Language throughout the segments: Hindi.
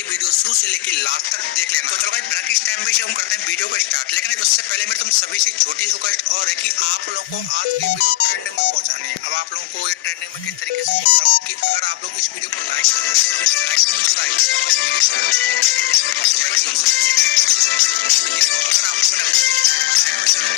की वीडियो शुरू से लेकर लास्ट तक देख लेना। तो चलो भाई बिना किसी टाइम वेस्ट हम करते हैं वीडियो को स्टार्ट। लेकिन उससे पहले मेरे तुम सभी से छोटी रिक्वेस्ट और है कि आप लोगों को आज की वीडियो ट्रेंडिंग में पहुंचानी है। अब आप लोगों को ये ट्रेंडिंग में किस तरीके से पहुंचाऊं कि अगर आप लोग इस वीडियो को लाइक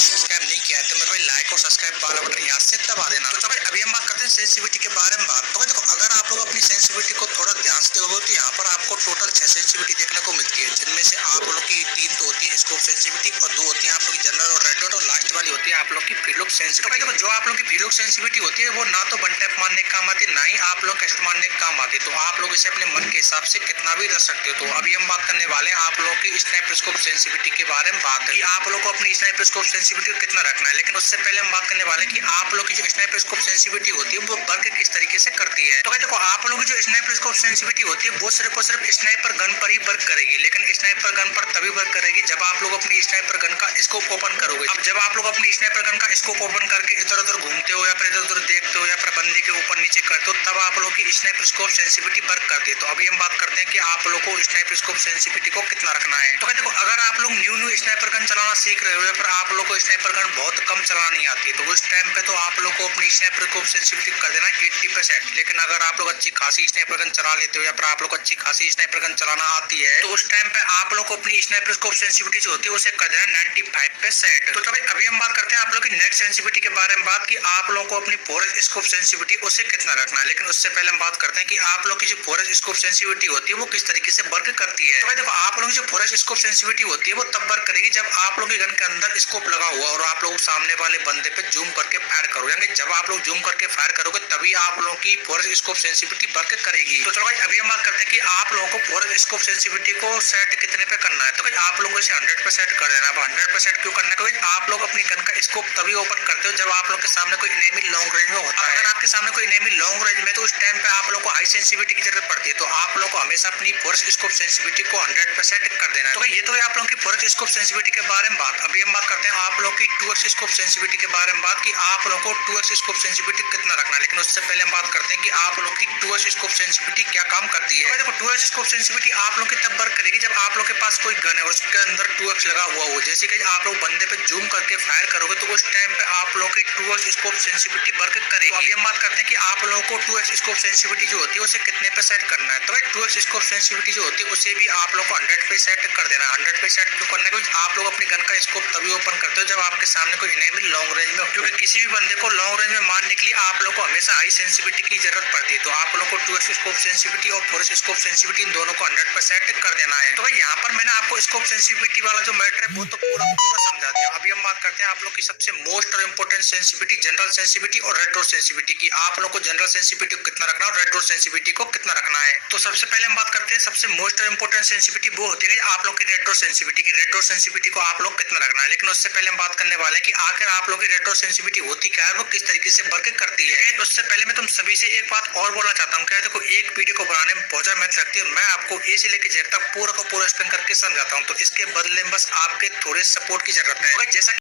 सब्सक्राइब नहीं किया है तो मेरे भाई लाइक और सब्सक्राइब वाला बटन यहाँ से दबा देना। तो भाई अभी हम बात करते हैं सेंसिटिविटी के बारे में बात। तो भाई देखो अगर आप लोग अपनी सेंसिटिविटी को थोड़ा ध्यान से देखोगे तो यहाँ पर आपको टोटल 6 सेंसिटिविटी देखने को मिलती है, जिनमें से आप लोग की 3 तो होती है स्कोप सेंसिटिविटी और 2 होती है आप लोग की जनरल और रेड डॉट और लास्ट वाली होती है आप लोग की फील्ड लुक सेंसिटिविटी। तो जो आप लोग की फील्ड लुक सेंसिटिविटी होती है वो ना तो वन टैप मारने का काम आती है, ना ही आप लोग कैसेट मारने का काम आती है। तो आप लोग इसे अपने मन के हिसाब से कितना भी रख सकते हो। तो अभी हम बात करने वाले हैं आप लोग की स्नाइपर स्कोप सेंसिटिविटी के बारे में बात कि आप लोग को अपनी स्नाइपर स्कोप सेंसिटिविटी कितना रखना है। लेकिन उससे पहले हम बात करने वाले हैं कि आप लोग की जो स्नाइपर स्कोप सेंसिटिविटी होती है वो वर्क किस तरीके से करती है। तो भाई देखो आप लोगों की जो स्नाइपर स्कोप सेंसिटिविटी होती है वो सिर्फ और सिर्फ स्नाइपर गन पर ही वर्क करेगी। लेकिन स्नाइपर गन पर तभी वर्क करेगी जब आप लोग अपनी स्नाइपर गन का स्कोप ओपन करोगे। अब जब आप लोग अपनी स्नाइपर गन का स्कोप ओपन करके इधर उधर घूमते हो या फिर इधर उधर देखते हो या फिर बंदे के ऊपर नीचे करते हो तब आप लोग की स्नाइपर स्कोप सेंसिटिविटी वर्क करती है। तो अभी हम बात करते हैं कि आप लोग को स्नाइपर स्कोप सेंसिटिविटी को कितना रखना है। तो देखो अगर आप लोग न्यू स्नाइपर गन चलाना सीख रहे हो या फिर आप लोग को स्नाइपर गन बहुत कम चलाना नहीं आती है तो उस टाइम पे तो आप लोग को अपनी स्नाइपर स्कोप सेंसिटिविटी कर देना 80%। लेकिन अगर आप लोग अच्छी खासी स्नाइपर गन चला लेते हो या फिर आप लोग अच्छी खासी स्नाइपर गन चलाना आती है तो उस टाइम पे आप लोग को अपनी स्नाइपर स्कोप सेंसिटिविटी जो होती है उसे कर देना 95%। तो अभी हम बात करते हैं आप लोग की नेक्स्ट सेंसिटिविटी के बारे में बात कि आप लोगों को अपनी फोरेस्ट स्कोप सेंसिटिविटी उसे कितना रखना है। लेकिन उससे पहले हम बात करते हैं कि आप लोग की जो फोरेस्ट स्कोप सेंसिटिविटी होती है वो किस तरीके से वर्क करती है। तो भाई देखो आप लोग की जो फोरेस्ट स्कोप सेंसिटिविटी होती है वो तब वर्क करेगी जब आप लोग की गन के अंदर स्कोप लगा हुआ और आप लोग सामने वाले बंदे पे जूम करके फायर करो, यानी जब आप लोग जूम करके फायर करोगे तभी आप लोगों की फोरेस्ट स्कोप सेंसिटिविटी वर्क करेगी। तो चलो भाई अभी हम बात करते हैं कि आप लोगों को फोरेस्ट स्कोप सेंसिटिविटी को सेट कितने पे करना है। तो भाई आप लोगों को इसे 100% कर देना। अब 100% क्यों करना है क्योंकि आप लोग अपनी गन का स्कोप तभी ओपन करते हो जब आप लोग के सामने कोई एनिमी लॉन्ग रेंज में होता है। अगर आपके सामने कोई एनिमी लॉन्ग रेंज में तो उस टाइम पे आप लोग को हाई सेंसिटिविटी की जरूरत पड़ती है। तो आप लोग को हमेशा अपनी फोरेस्ट स्कोप सेंसिटिविटी को 100% कर देना है। तो भाई ये तो आप लोगों की फोरेस्ट स्कोप सेंसिटिविटी के बारे में बात। अभी हम बात करते हैं आप लोग की 2x स्कोप सेंसिटिविटी के बारे में बात कि आप लोगों को 2x स्कोप सेंसिटिविटी कितना रखना है। लेकिन उससे पहले हम बात करते हैं कि आप लोग की 2x स्कोप सेंसिटिविटी क्या काम करती है। तो देखो 2x स्कोप सेंसिटिविटी आप लोग की तब वर्क करेगी जब आप लोग के पास कोई गन है और उसके अंदर 2x लगा हुआ हो। जैसे कि आप लोग बंदे पे जूम करके फायर करोगे तो उस टाइम पे आप लोग की 2x स्कोप सेंसिटिविटी वर्क करेगी। तो अभी हम बात करते हैं कि आप लोगों को 2x स्कोप सेंसिटिविटी जो होती है उसे कितने पे सेट करना है। तो भाई 2x स्कोप सेंसिटिविटी जो होती है उसे भी आप लोग को 100% कर देना है। 100% क्यों करना है क्योंकि आप लोग अपनी गन का स्कोप तभी ओपन करते हो जब आपके सामने कोई एनिमी लॉन्ग रेंज में हो। क्योंकि किसी भी बंदे को लॉन्ग रेंज में मारने के लिए आप लोग को हमेशा हाई सेंसिटिविटी की जरूरत पड़ती है। तो आप लोग को 2x स्कोप सेंसिटिविटी और फोरेस्ट स्कोप सेंसिटिविटी इन दोनों को 100% कर देना है। तो भाई यहाँ पर मैंने आपको स्कोप सेंसिटिविटी वाला जो मैटर है वो तो पूरा समझा दिया। अभी हम बात करते हैं आप लोग की सबसे मोस्ट और इम्पोर्टेंट सेंसिटिविटी जनरल सेंसिटिविटी और रेड डॉट सेंसिटिविटी की। आप लोग को जनरल सेंसिटिविटी को कितना रखना है और रेड डॉट सेंसिटिविटी को कितना रखना है। तो सबसे पहले हम बात करते हैं सबसे मोस्ट और इम्पोर्टेंट सेंसिटिविटी वो होती है आप लोग की रेड डॉट सेंसिटिविटी की। रेड डॉट सेंसिटिविटी को आप लोग कितना रखना है। लेकिन उससे पहले हम बात करने वाले हैं कि आखिर आप लोग की रेड डॉट सेंसिटिविटी होती क्या है, वो किस तरीके से वर्क करती है। उससे पहले मैं तुम सभी से एक बात और बोलना चाहता हूँ। क्या देखो एक वीडियो को बनाने में बहुत ज्यादा मेहनत लगती है। मैं आपको ए से लेकर जेड तक पूरा का पूरा एक्सप्लेन करके समझाता हूँ। तो इसके बदले में बस आपके थोड़े सपोर्ट की जरूरत है। जैसा